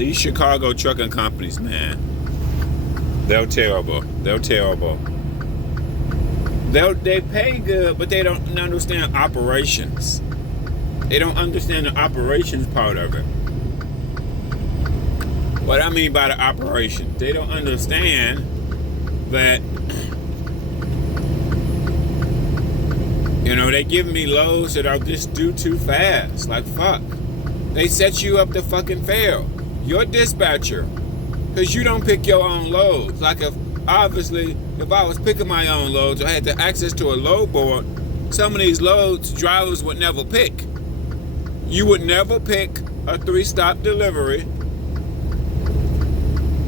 These Chicago trucking companies, man, they're terrible. They're terrible. They pay good, but they don't understand operations. They don't understand the operations part of it. What I mean by the operation, they don't understand that, you know, they give me loads that are just due too fast. Like, fuck. They set you up to fucking fail. Your dispatcher, because you don't pick your own loads. Like, if I was picking my own loads, I had the access to a load board, some of these loads drivers would never pick. You would never pick a 3-stop delivery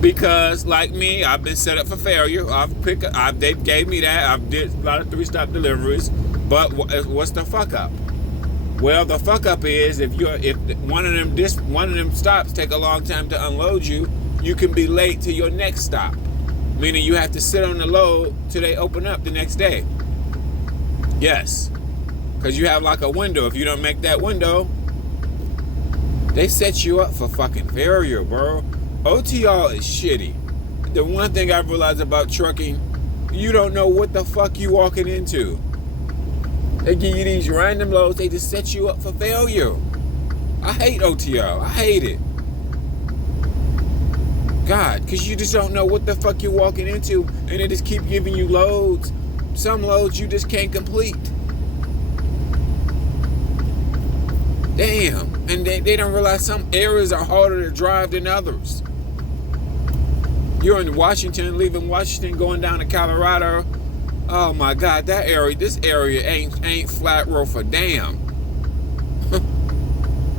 because, like me, I've been set up for failure. They gave me that. I've did a lot of 3-stop deliveries, but what's the fuck up? Well, the fuck up is if one of them stops take a long time to unload you, you can be late to your next stop. Meaning you have to sit on the load till they open up the next day. Yes. Because you have like a window. If you don't make that window, they set you up for fucking failure, bro. OTR is shitty. The one thing I've realized about trucking, you don't know what the fuck you walking into. They give you these random loads, they just set you up for failure. I hate OTR. I hate it. God, because you just don't know what the fuck you're walking into, and they just keep giving you loads. Some loads you just can't complete. Damn. And they don't realize some areas are harder to drive than others. You're in Washington, leaving Washington, going down to Colorado. Oh my God, this area ain't flat road for damn.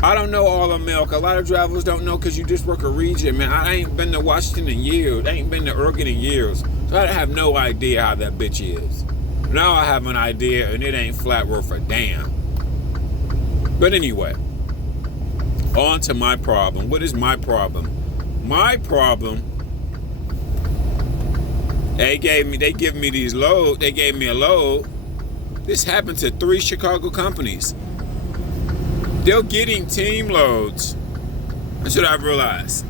I don't know all of America. A lot of drivers don't know because you just work a region, man. I ain't been to Washington in years. I ain't been to Oregon in years. So I have no idea how that bitch is. Now I have an idea, and it ain't flat road for damn. But anyway, on to my problem. What is my problem? My problem, they give me these loads. They gave me a load. This happened to 3 Chicago companies. They're getting team loads. That's what I've realized.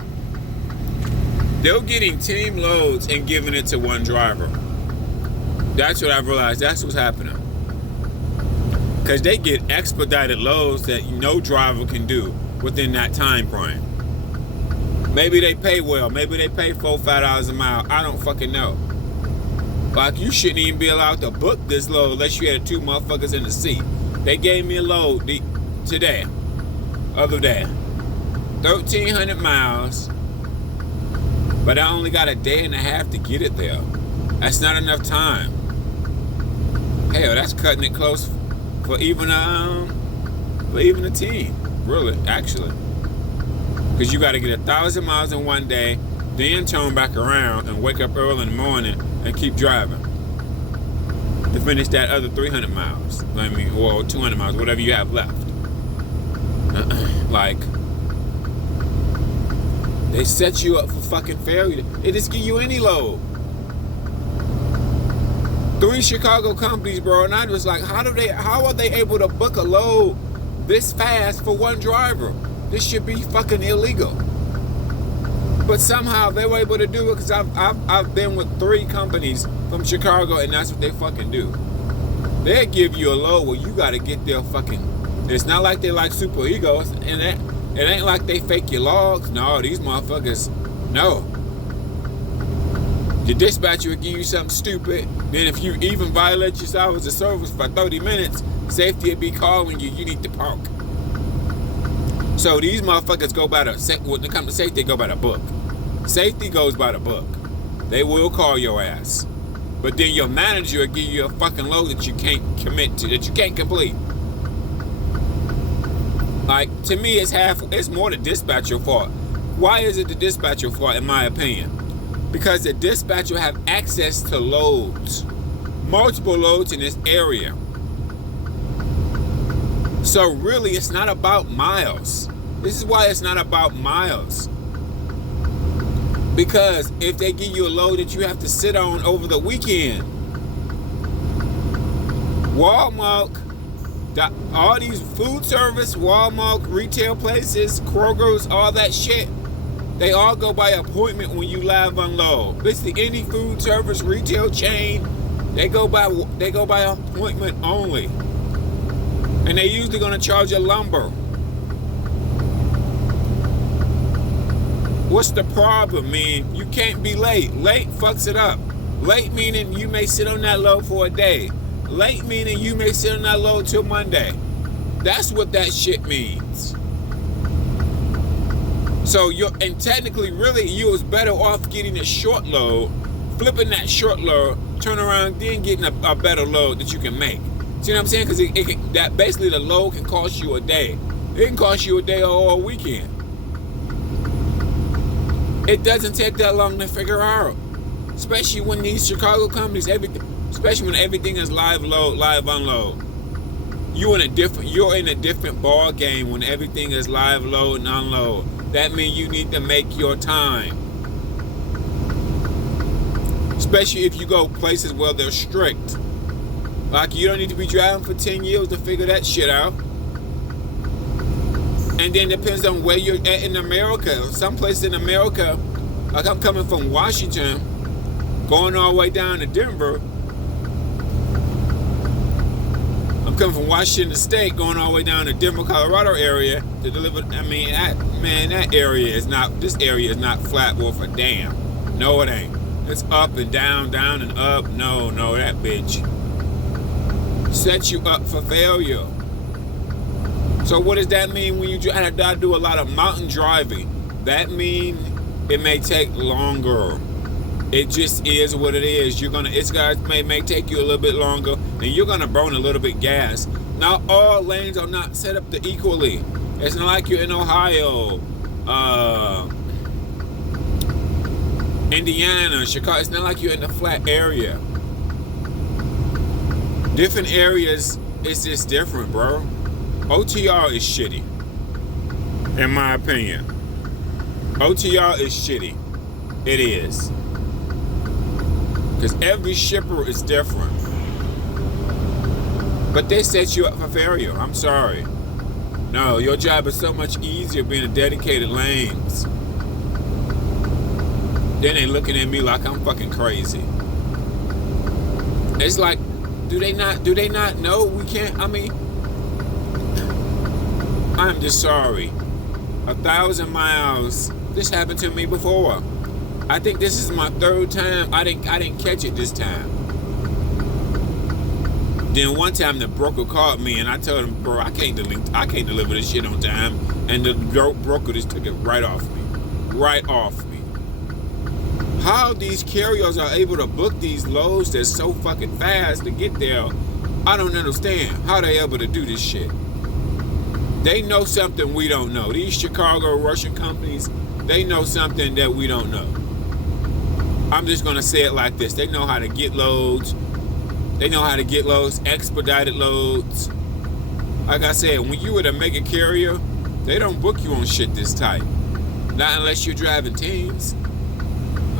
They're getting team loads and giving it to one driver. That's what I've realized. That's what's happening. Because they get expedited loads that no driver can do within that time frame. Maybe they pay well. Maybe they pay $4-5 a mile. I don't fucking know. Like, you shouldn't even be allowed to book this load unless you had 2 motherfuckers in the seat. They gave me a load today, other day, 1,300 miles, but I only got a day and a half to get it there. That's not enough time. Hell, that's cutting it close for even a team, really, actually, because you got to get 1,000 miles in one day, then turn back around and wake up early in the morning and keep driving to finish that other 300 miles. I mean, or 200 miles, whatever you have left. Like, they set you up for fucking failure. They just give you any load. 3 Chicago companies, bro, and I was like, how are they able to book a load this fast for one driver? This should be fucking illegal. But somehow they were able to do it because I've been with 3 companies from Chicago, and that's what they fucking do. They give you a load where you gotta get their fucking. It's not like they're like super egos, and it ain't like they fake your logs. No, these motherfuckers, no. The dispatcher will give you something stupid. Then if you even violate your hours of service for 30 minutes, safety will be calling you. You need to park. So these motherfuckers go by when it comes to safety, they go by the book. Safety goes by the book. They will call your ass. But then your manager will give you a fucking load that you can't commit to, that you can't complete. Like, to me, it's more the dispatcher fault. Why is it the dispatcher fault, in my opinion? Because the dispatcher have access to loads. Multiple loads in this area. So really, it's not about miles. This is why it's not about miles. Because if they give you a load that you have to sit on over the weekend, Walmart, all these food service, Walmart, retail places, Kroger's, all that shit, They all go by appointment when you live unload. Basically, any food service retail chain, they go by appointment only, and they usually gonna charge a lumber. What's the problem, man? You can't be late. Late fucks it up. Late meaning you may sit on that load for a day. Late meaning you may sit on that load till Monday. That's what that shit means. So and technically, really, you was better off getting a short load, flipping that short load, turn around, then getting a better load that you can make. See what I'm saying? Because that basically the load can cost you a day. It can cost you a day or a weekend. It doesn't take that long to figure out, especially when these Chicago companies, especially when everything is live load, live unload. You're in a different ball game when everything is live load and unload. That means you need to make your time. Especially if you go places where they're strict. Like, you don't need to be driving for 10 years to figure that shit out. And then depends on where you're at in America. Some places in America, like I'm coming from Washington, going all the way down to Denver. I'm coming from Washington State, going all the way down to Denver, Colorado area to deliver. I mean, that area is not. This area is not flat worth a damn. No, it ain't. It's up and down, down and up. No, that bitch sets you up for failure. So what does that mean when you do a lot of mountain driving? That means it may take longer. It just is what it is. It's guys may take you a little bit longer, and you're gonna burn a little bit gas. Now all lanes are not set up equally. It's not like you're in Ohio, Indiana, Chicago. It's not like you're in a flat area. Different areas, it's just different, bro. OTR is shitty, in my opinion. OTR is shitty. It is. Because every shipper is different. But they set you up for failure. I'm sorry. No, your job is so much easier being a dedicated lanes. Then they looking at me like I'm fucking crazy. It's like, do they not know we can't? I mean, I'm just sorry. 1,000 miles. This happened to me before. I think this is my third time. I didn't catch it this time. Then one time the broker called me and I told him, bro, I can't deliver this shit on time. And the broker just took it right off me. Right off me. How these carriers are able to book these loads that's so fucking fast to get there, I don't understand how they able to do this shit. They know something we don't know. These Chicago Russian companies, they know something that we don't know. I'm just going to say it like this. They know how to get loads. They know how to get loads, expedited loads. Like I said, when you were to make a carrier, they don't book you on shit this tight. Not unless you're driving teams.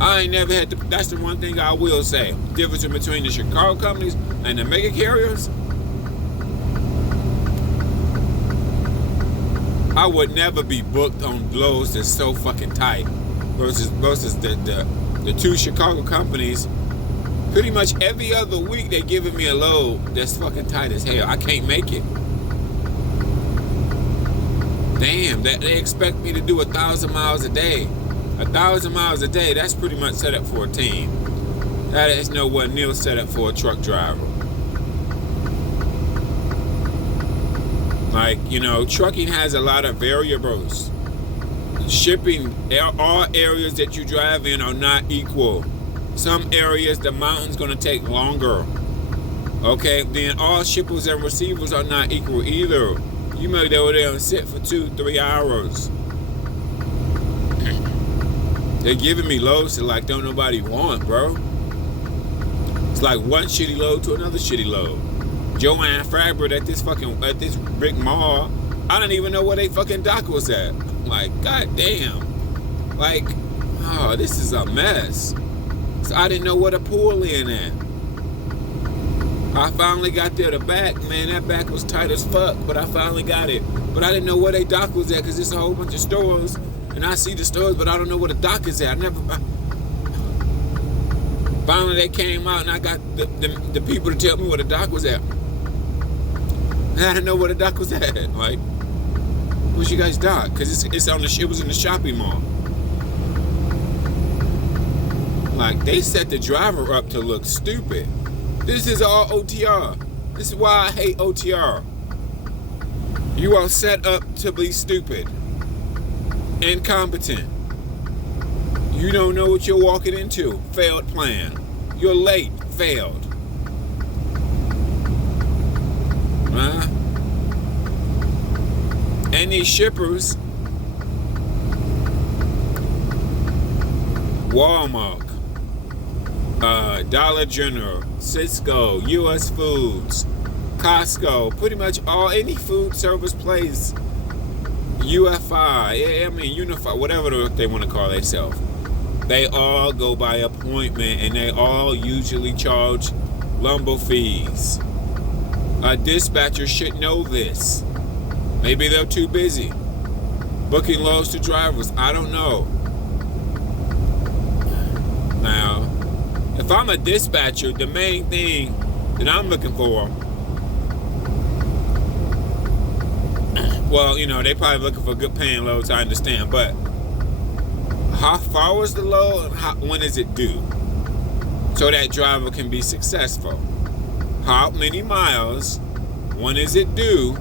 I ain't never had to. That's the one thing I will say. The difference between the Chicago companies and the mega carriers. I would never be booked on loads that's so fucking tight versus the two Chicago companies. Pretty much every other week they giving me a load that's fucking tight as hell. I can't make it. Damn, they expect me to do 1,000 miles a day. 1,000 miles a day, that's pretty much set up for a team. That is nowhere near set up for a truck driver. Like, trucking has a lot of variables. Shipping, all areas that you drive in are not equal. Some areas, the mountain's gonna take longer. Okay, then all shippers and receivers are not equal either. You might go there and sit for 2-3 hours. They're giving me loads that like don't nobody want, bro. It's like one shitty load to another shitty load. Joanne Fabric at this big mall, I don't even know where they fucking dock was at. Like, goddamn. Like, oh, this is a mess. So I didn't know where to pull in at. I finally got there. The back, man, that back was tight as fuck, but I finally got it. But I didn't know where they dock was at because there's a whole bunch of stores, and I see the stores, but I don't know where the dock is at. Finally, they came out, and I got the people to tell me where the dock was at. And I didn't know where the dock was at. Like, where's you guys dock? Because it was in the shopping mall. Like, they set the driver up to look stupid. This is all OTR. This is why I hate OTR. You are set up to be stupid. Incompetent. You don't know what you're walking into. Failed plan. You're late. Failed. Huh? And these shippers, Walmart, Dollar General, Cisco, US Foods, Costco, pretty much any food service place, UFI, Unify, whatever they want to call themselves. They all go by appointment, and they all usually charge lumber fees. A dispatcher should know this. Maybe they're too busy booking loads to drivers. I don't know. Now, if I'm a dispatcher, the main thing that I'm looking for, well, they probably looking for good paying loads, I understand, but how far is the load and when is it due? So that driver can be successful. How many miles? When is it due?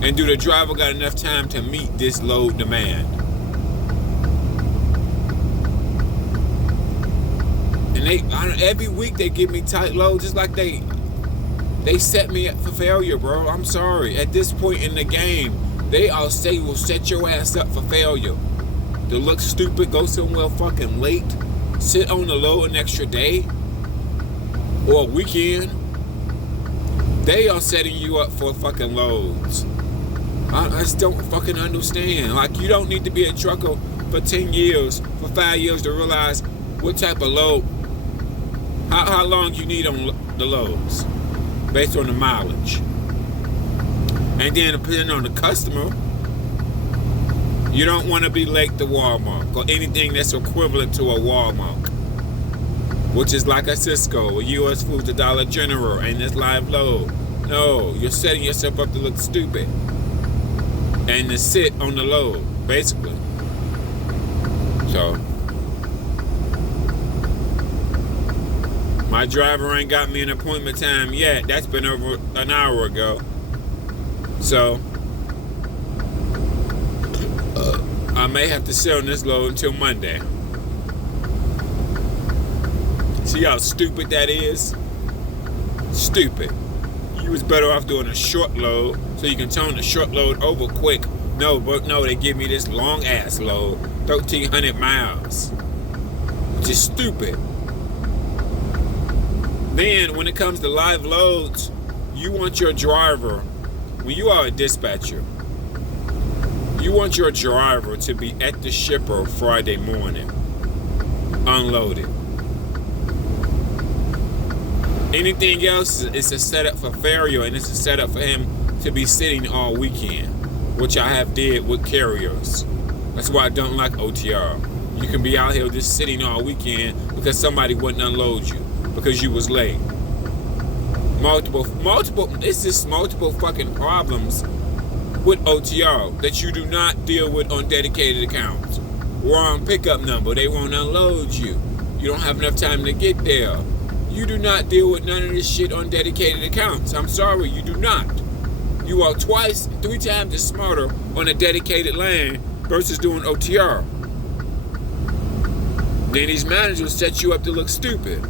And do the driver got enough time to meet this load demand? And every week they give me tight loads. It's like they set me up for failure, bro. I'm sorry. At this point in the game, they all say will set your ass up for failure. To look stupid, go somewhere fucking late, sit on the load an extra day or a weekend. They are setting you up for fucking loads. I just don't fucking understand. Like, you don't need to be a trucker for 10 years, for 5 years to realize what type of load, how long you need on the loads based on the mileage. And then depending on the customer, you don't want to be late to Walmart or anything that's equivalent to a Walmart, which is like a Cisco, a US Foods, a Dollar General, and this live load. No, you're setting yourself up to look stupid and to sit on the load, basically. So, my driver ain't got me an appointment time yet. That's been over an hour ago. So, I may have to sit on this load until Monday. See how stupid that is? Stupid. You was better off doing a short load so you can turn the short load over quick. No, they give me this long ass load, 1,300 miles, which is stupid. Then when it comes to live loads, you want your driver, when you are a dispatcher, you want your driver to be at the shipper Friday morning, unloaded. Anything else is a setup for failure, and it's a setup for him to be sitting all weekend, which I have did with carriers. That's why I don't like OTR. You can be out here just sitting all weekend because somebody wouldn't unload you because you was late. It's just multiple fucking problems with OTR that you do not deal with on dedicated accounts. Wrong pickup number, they won't unload you. You don't have enough time to get there. You do not deal with none of this shit on dedicated accounts. I'm sorry, you do not. You are 3 times as smarter on a dedicated lane versus doing OTR. Then these managers set you up to look stupid.